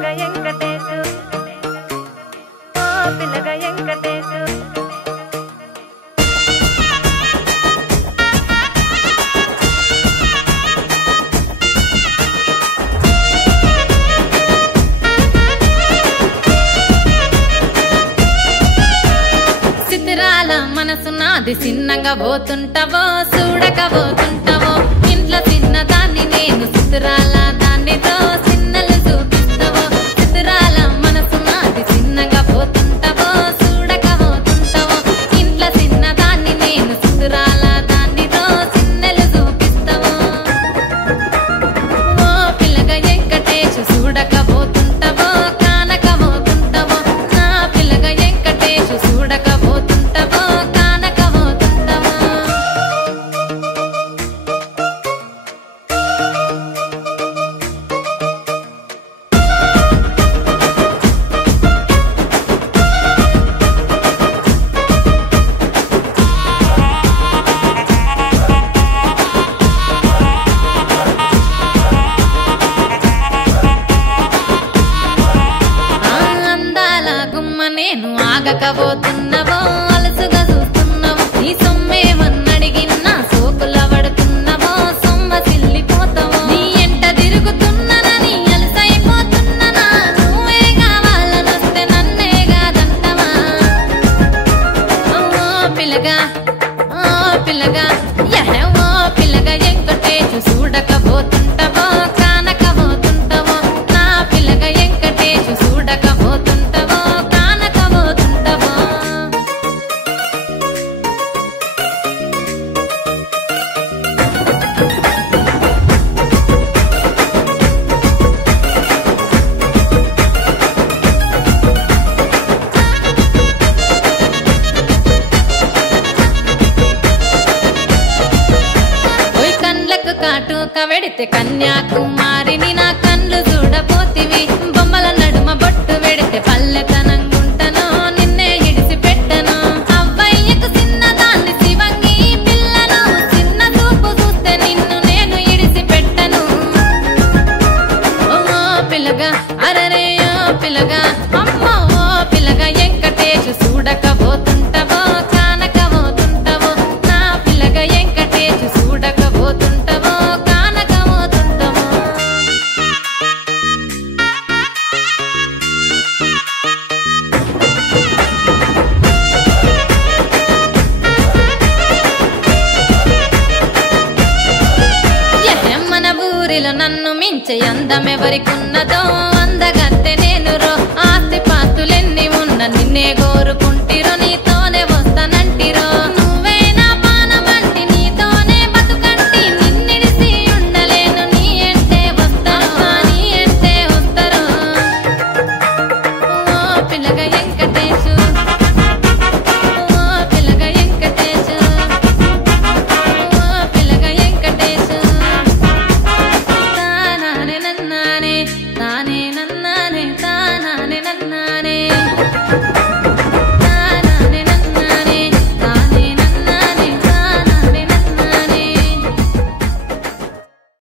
పిల్లగా వెంకటేశు ఓ పిల్లగా వెంకటేశు సిద్ధిరాల మనసు నాది చిన్నగా పోతుంటావో చూడక పోతుంటావో ఇంట్లో చిన్నదాన్ని నేను సిద్ధిరాల దాన్నితో చిన్నలు చూపిస్తావో సిద్ధిరాల మనసు నాది చిన్నగా పోతుంటావో చూడక పోతుంటావో ఇంట్లో చిన్నదాన్ని నేను సిద్ధిరాల దాన్నితో చిన్నలు చూపిస్తావో ఓ పిల్లగా వెంకటేశు చూడక పోతుంటావో కానక పోతుంటావో నా పిల్లగా వెంకటేశు చూడక పోతుంటావో కానక పోతుంటావో అందాల గుమ్మ నేను ఆగకపోతున్నావో అలసుగా చూస్తున్నావో నీ సొమ్మేమన్నడిగినా సోకుల పడుతున్నావో సొమ్మ సిల్లిపోతావో నీ ఎంట తిరుగుతున్నానని అలసైపోతున్నానా నువ్వే కావాలనొస్తే నన్నే కాదంటావా ఓ పిల్లగా యహే ఓ పిల్లగా వెంకటేశు చూడకపోతుంటావో కానకపోతుంటావో నా పిల్లగా వెంకటేశు చూడకపోతుంటావో కానకపోతుంటావో ఓయ్ కండ్లకు కాటుక వెడితే కన్యాకుమారిని నా కండ్లు చూడపోతివి బొమ్మల నడుమ బొట్టు వెడితే పల్లెతనంగుంటను నిన్నే ఇడిసి పెట్టను అవ్వయ్యకు చిన్నదాన్ని శివంగి పిల్లను చిన్న చూపు చూస్తే నిన్ను నేను ఇడిసి పెట్టను ఓ పిల్లగా అరరే ఓ పిల్లగా అమ్మో ఓ పిల్లగా వెంకటేశు చూడకపోతుంటావో కానకపోతుంటావో నా పిల్లగా వెంకటేశు చూడకపోతుంటావో కానకపోతుంటావో మన ఊరిలో నన్ను మించే అందమెవరికున్నదో అందగత్తె నేను రో ఆస్తి పాస్తులెన్ని ఉన్న నిన్నే కోరుకుంటిరో నీతోనే వస్తానంటిరో నువ్వే నా పానమంటి నీతోనే బతుకంటి నిన్నిడిసి ఉండలేను నీ ఎంటే వస్తాను నీ ఎంటే వస్తారు ఓ పిల్లగా వెంకటేశు ఓ పిల్లగా వెంకటేశు ఓ పిల్లగా వెంకటేశు తానానే నన్నానే తానే నన్నానే తానానే నన్నానే